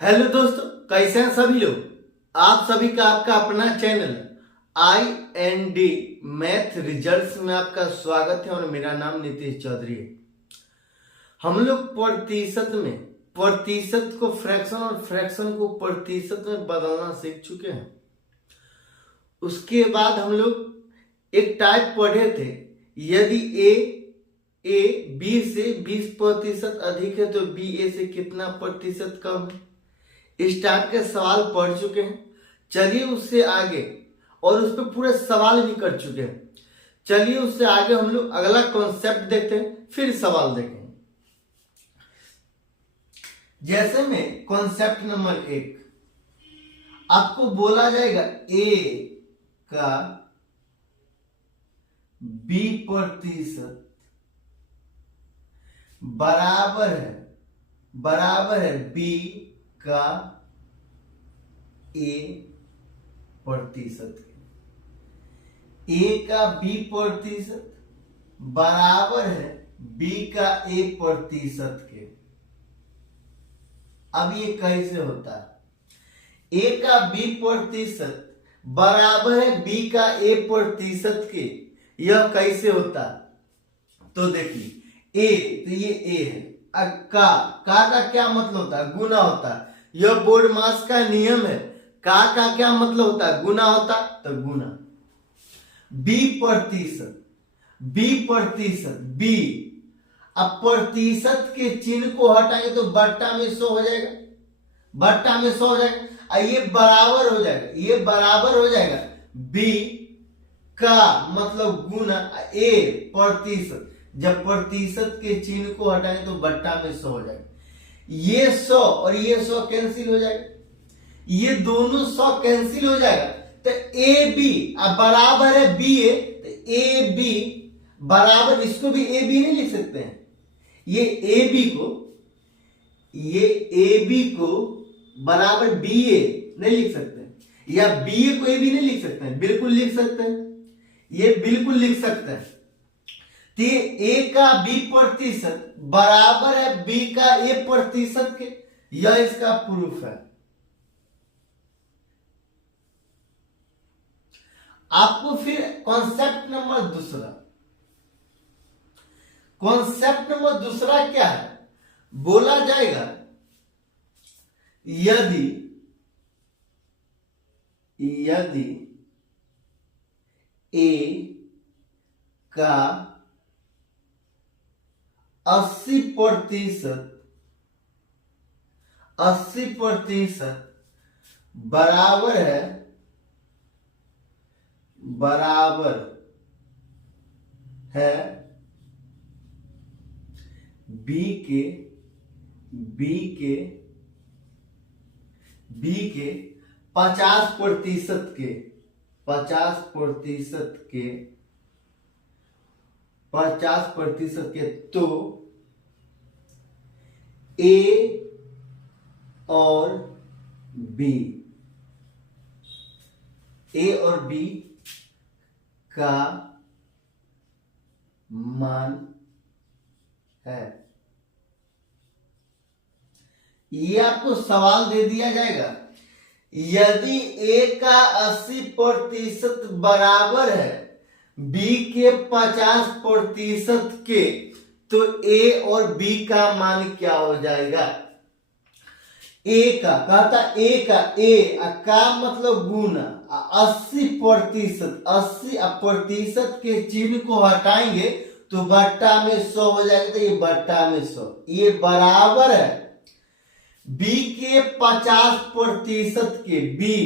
Hello दोस्तों, कैसे हैं सभी लोग। आप सभी का आपका अपना चैनल IND मैथ रिजल्ट्स में आपका स्वागत है और मेरा नाम नीतीश चौधरी है। हम लोग प्रतिशत को फ्रैक्शन और फ्रैक्शन को प्रतिशत में बदलना सीख चुके हैं। उसके बाद हम लोग एक टाइप पढ़े थे, यदि ए बी से 20% अधिक है तो बी ए से कितना प्रतिशत कम है। इस टाइप के सवाल पढ़ चुके हैं। चलिए उससे आगे, और उस पर पूरे सवाल भी कर चुके हैं। चलिए उससे आगे हम लोग अगला कॉन्सेप्ट देखते हैं, फिर सवाल देखेंगे। जैसे में कॉन्सेप्ट नंबर 1 आपको बोला जाएगा ए का B% बराबर है बी का A% ए का B% बराबर है बी का A% के। अब ये कैसे होता है? ए का B% बराबर है बी का A% के, यह कैसे होता है? तो देखिए ए, तो ये ए है। का क्या मतलब होता है? गुना होता है। यह बोर्ड मास का नियम है। का क्या मतलब होता है? गुना होता, तो गुना। बी अब प्रतिशत के चिन्ह को हटाएंगे तो बट्टा में 100 हो जाएगा। ये बराबर हो जाएगा बी का मतलब गुना ए प्रतिशत। जब प्रतिशत के चिन्ह को हटाएंगे तो बट्टा में 100 हो जाएगा। ये 100 और ये 100 कैंसिल हो जाएगा। ये दोनों 100 कैंसिल हो जाएगा तो ए बी बराबर है बी ए, तो ए बी बराबर, इसको भी ए बी नहीं लिख सकते हैं। ये ए बी को बराबर बी ए नहीं लिख सकते हैं, या बी ए को ए बी नहीं लिख सकते हैं। बिल्कुल लिख सकते हैं, ये बिल्कुल लिख सकते हैं। तो ये ए का B% बराबर है बी का A% के, यह इसका प्रूफ है। आपको फिर कॉन्सेप्ट नंबर दूसरा क्या है? बोला जाएगा यदि ए का 80% बराबर है बी के 50% के, 50% के, तो ए और बी का मान है। ये आपको सवाल दे दिया जाएगा, यदि ए का 80% बराबर है बी के 50% के, तो ए और बी का मान क्या हो जाएगा? ए का मतलब गुना 80%, 80% के चिन्ह को हटाएंगे तो बट्टा में 100 हो जाएगा। तो ये बट्टा में 100, ये बराबर है बी के 50% के, बी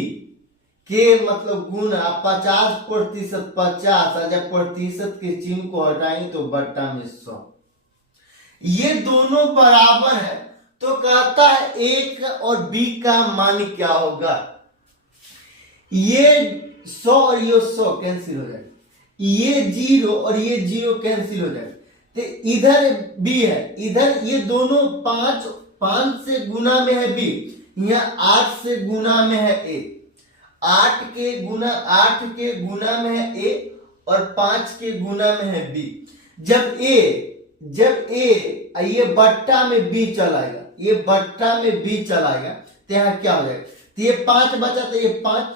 के मतलब गुना 50%, 50, जब प्रतिशत के चिन्ह को हटाएंगे तो बट्टा में 100। ये दोनों बराबर है, तो कहता है ए और बी का मान क्या होगा? ये 100 और ये 100 कैंसिल हो जाएगा, ये 0 और ये 0 कैंसिल हो जाएगा। तो इधर बी है, इधर ये दोनों 5 से गुना में है बी, यहाँ 8 से गुना में है ए। 8 के गुना में है ए और 5 के गुना में है बी। जब ए ये बट्टा में बी चलाएगा, ये बट्टा में बी चलाएगा तो यहाँ क्या हो जाएगा, तो ये 5 बचा तो ये 5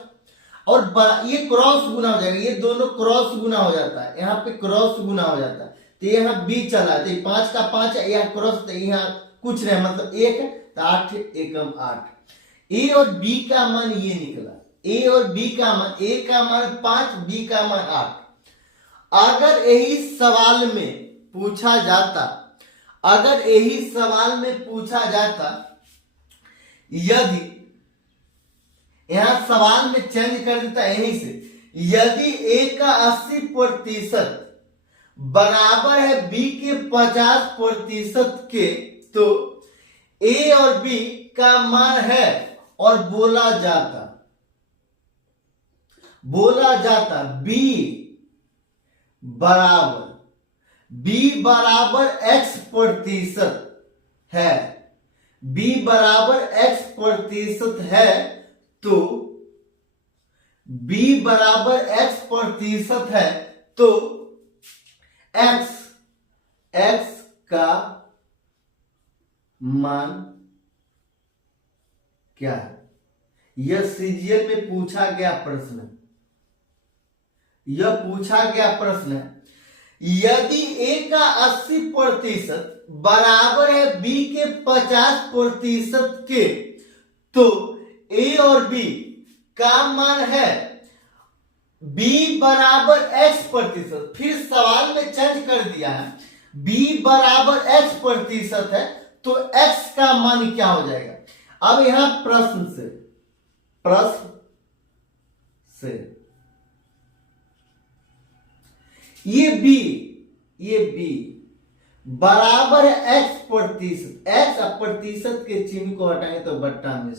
और ये क्रॉस गुना हो जाएगा, ये दोनों क्रॉस गुना हो जाता है, यहाँ पे क्रॉस गुना हो जाता है, तो यहाँ b चला तो 5 का 5 है, यहाँ क्रॉस तो यहाँ कुछ नहीं मतलब 1 है, तो 8 एकम 8। a और b का मान ये निकला, a और b का मान, a का मान 5, b का मान 8। अगर यही सवाल में पूछा जाता, अगर यही सवाल में पूछा जाता, यदि यहां सवाल में चेंज कर देता यहीं से, यदि a का 80% बराबर है b के 50% के, तो a और b का मान है और बोला जाता b बराबर x% है, b बराबर x% है, तो b बराबर x% है, तो x का मान क्या है। यह सीजीएल में पूछा गया प्रश्न है, यह पूछा गया प्रश्न है। यदि a का 80% बराबर है b के 50% के, तो a और b का मान है b बराबर x%। फिर सवाल में चेंज कर दिया है, b बराबर x% है, तो x का मान क्या हो जाएगा। अब यहां प्रश्न से ये b बराबर है x%, x% के चिन्ह को हटाएंगे तो बट्टा में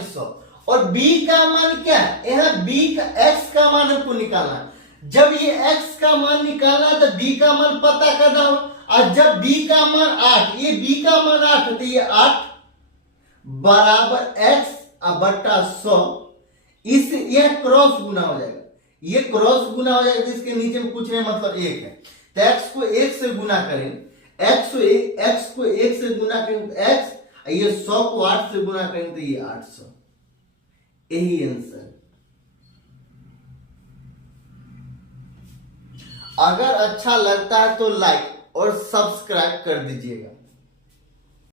100 और b का मान क्या है, यहाँ b का x का मान हमको निकालना है। जब ये x का मान निकालना है तो b का मान पता करना हो, और जब b का मान 8, ये b का मान 8 है, तो ये 8 बराबर x बट्टा 100, इस यह क्रॉस गुना हो जाएगा, ये क्रॉस गुना हो जाएगा, जिसके नीचे में कुछ नहीं मतलब 1 है, तो x को 1 से गुना करेंगे, x को 1 से गुना करेंगे तो x, ये 100 को 8 से गुना करेंगे तो ये 800। यही आंसर। अगर अच्छा लगता है तो लाइक और सब्सक्राइब कर दीजिएगा।